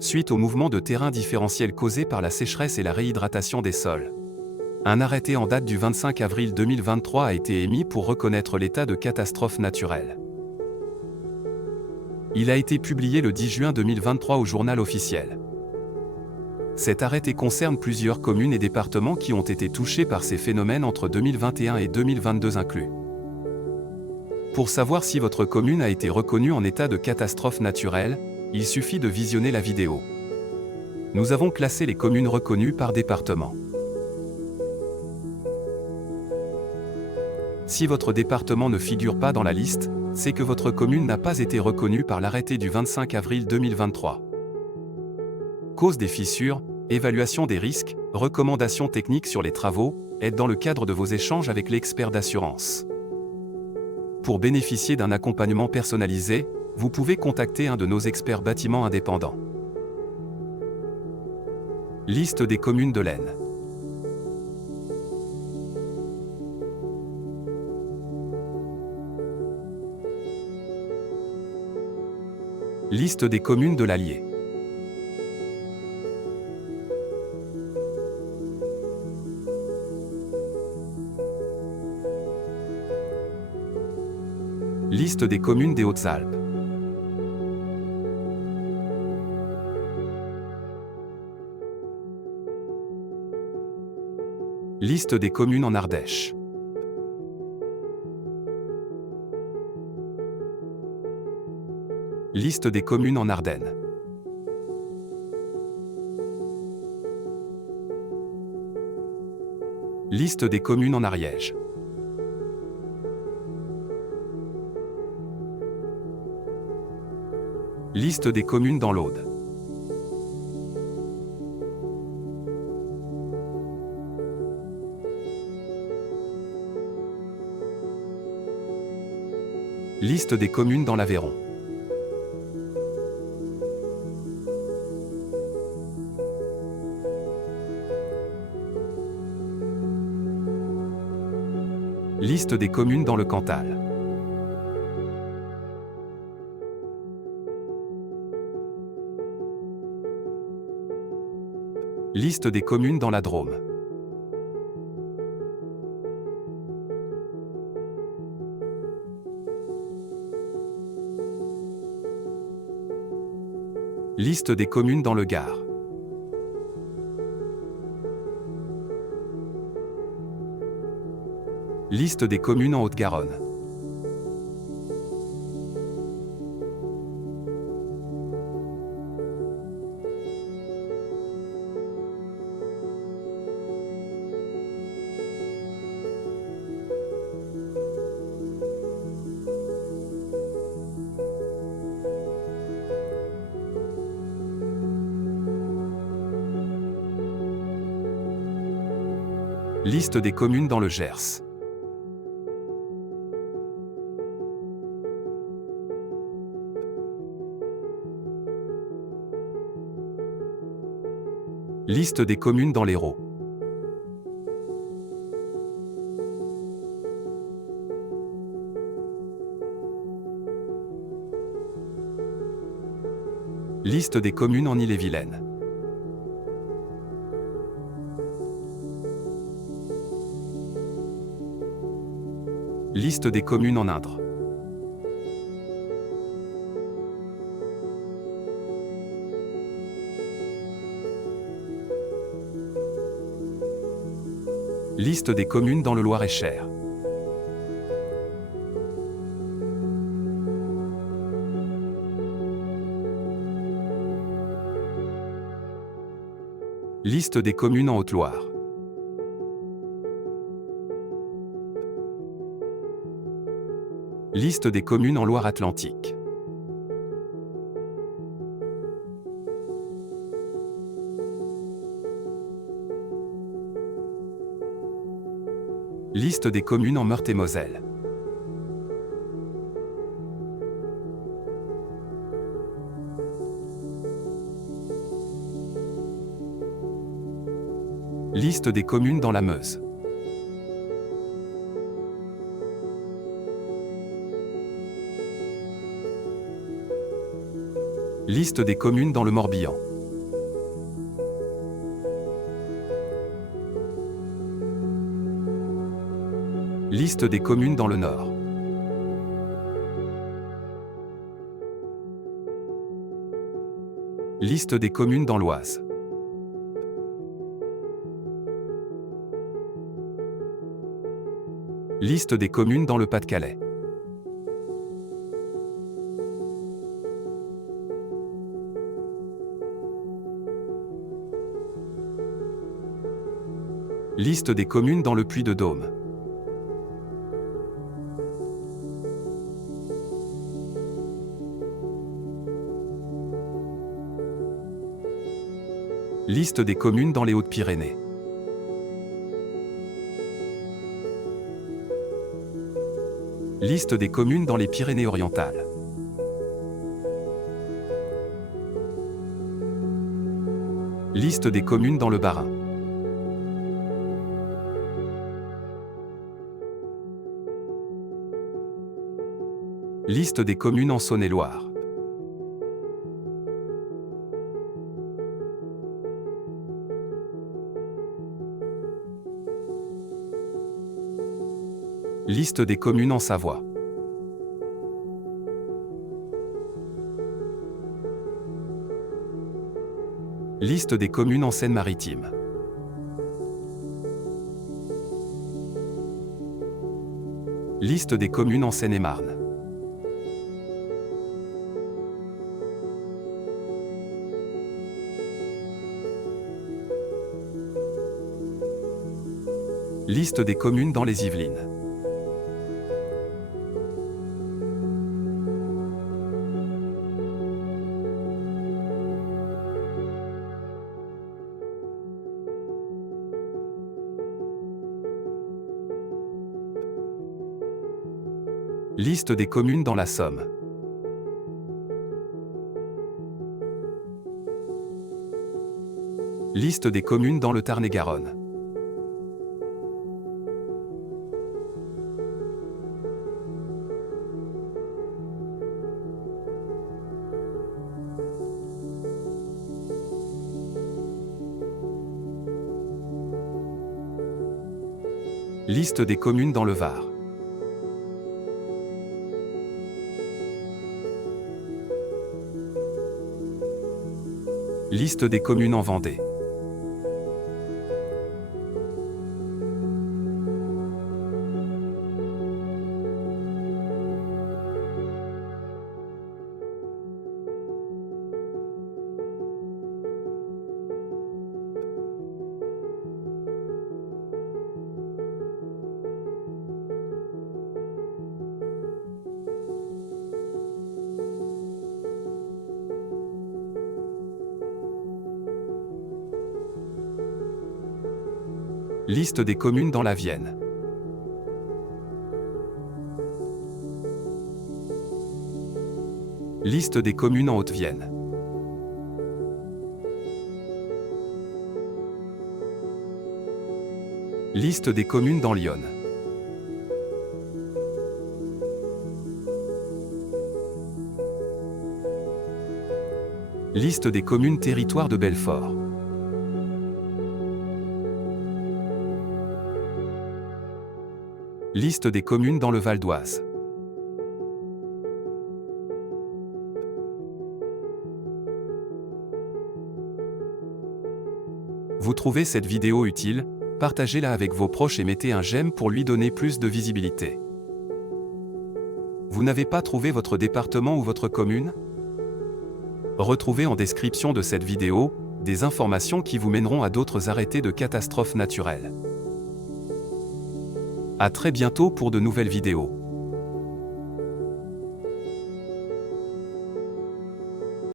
Suite au mouvement de terrain différentiel causé par la sécheresse et la réhydratation des sols. Un arrêté en date du 25 avril 2023 a été émis pour reconnaître l'état de catastrophe naturelle. Il a été publié le 10 juin 2023 au Journal officiel. Cet arrêté concerne plusieurs communes et départements qui ont été touchés par ces phénomènes entre 2021 et 2022 inclus. Pour savoir si votre commune a été reconnue en état de catastrophe naturelle, il suffit de visionner la vidéo. Nous avons classé les communes reconnues par département. Si votre département ne figure pas dans la liste, c'est que votre commune n'a pas été reconnue par l'arrêté du 25 avril 2023. Cause des fissures, évaluation des risques, recommandations techniques sur les travaux, aide dans le cadre de vos échanges avec l'expert d'assurance. Pour bénéficier d'un accompagnement personnalisé, vous pouvez contacter un de nos experts bâtiments indépendants. Liste des communes de l'Aisne. Liste des communes de l'Allier. Liste des communes des Hautes-Alpes. Liste des communes en Ardèche. Liste des communes en Ardennes. Liste des communes en Ariège. Liste des communes dans l'Aude. Liste des communes dans l'Aveyron. Liste des communes dans le Cantal. Liste des communes dans la Drôme. Liste des communes dans le Gard. Liste des communes en Haute-Garonne. Liste des communes dans le Gers. Liste des communes dans l'Hérault. Liste des communes en Ille-et-Vilaine. Liste des communes en Indre. Liste des communes dans le Loir-et-Cher. Liste des communes en Haute-Loire. Liste des communes en Loire-Atlantique. Liste des communes en Meurthe-et-Moselle. Liste des communes dans la Meuse. Liste des communes dans le Morbihan. Liste des communes dans le Nord. Liste des communes dans l'Oise. Liste des communes dans le Pas-de-Calais. Liste des communes dans le Puy-de-Dôme. Liste des communes dans les Hautes-Pyrénées. Liste des communes dans les Pyrénées-Orientales. Liste des communes dans le Bas-Rhin. Liste des communes en Saône-et-Loire. Liste des communes en Savoie. Liste des communes en Seine-Maritime. Liste des communes en Seine-et-Marne. Liste des communes dans les Yvelines. Liste des communes dans la Somme. Liste des communes dans le Tarn-et-Garonne. Liste des communes dans le Var. Liste des communes en Vendée. Liste des communes dans la Vienne. Liste des communes en Haute-Vienne. Liste des communes dans l'Yonne. Liste des communes territoire de Belfort. Liste des communes dans le Val d'Oise. Vous trouvez cette vidéo utile? Partagez-la avec vos proches et mettez un j'aime pour lui donner plus de visibilité. Vous n'avez pas trouvé votre département ou votre commune? Retrouvez en description de cette vidéo des informations qui vous mèneront à d'autres arrêtés de catastrophes naturelles. À très bientôt pour de nouvelles vidéos.